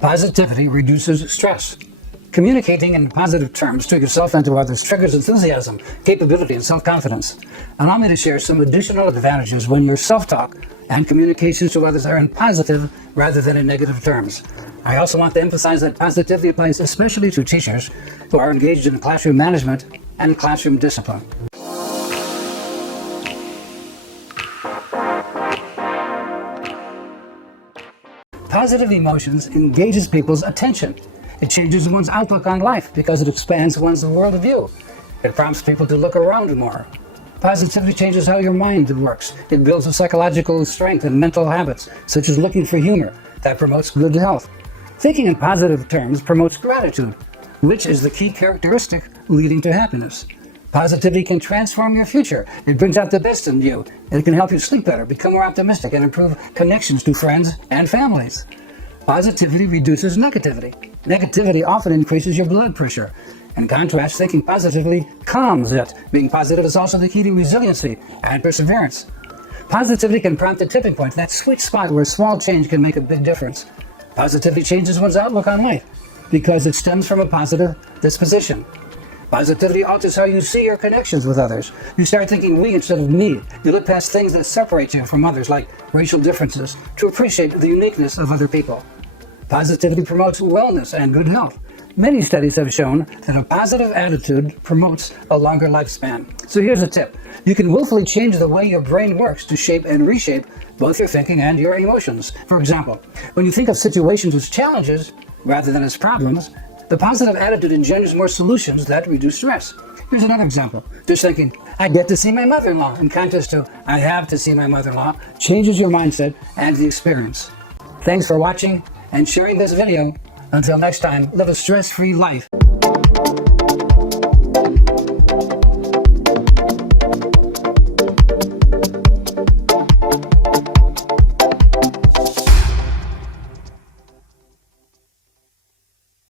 Positivity reduces stress. Communicating in positive terms to yourself and to others triggers enthusiasm, capability, and self-confidence. Allow me to share some additional advantages when your self-talk and communications to others are in positive rather than in negative terms. I also want to emphasize that positivity applies especially to teachers who are engaged in classroom management and classroom discipline. Positive emotions engages people's attention. It changes one's outlook on life because it expands one's worldview. It prompts people to look around more. Positivity changes how your mind works. It builds a psychological strength and mental habits, such as looking for humor, that promotes good health. Thinking in positive terms promotes gratitude, which is the key characteristic leading to happiness. Positivity can transform your future. It brings out the best in you. It can help you sleep better, become more optimistic, and improve connections to friends and families. Positivity reduces negativity. Negativity often increases your blood pressure. In contrast, thinking positively calms it. Being positive is also the key to resiliency and perseverance. Positivity can prompt a tipping point, that sweet spot where small change can make a big difference. Positivity changes one's outlook on life because it stems from a positive disposition. Positivity alters how you see your connections with others. You start thinking we instead of me. You look past things that separate you from others, like racial differences, to appreciate the uniqueness of other people. Positivity promotes wellness and good health. Many studies have shown that a positive attitude promotes a longer lifespan. So here's a tip. You can willfully change the way your brain works to shape and reshape both your thinking and your emotions. For example, when you think of situations as challenges rather than as problems, the positive attitude engenders more solutions that reduce stress. Here's another example. Just thinking, I get to see my mother-in-law, in contrast to, I have to see my mother-in-law, changes your mindset and the experience. Thanks for watching and sharing this video. Until next time, live a stress-free life.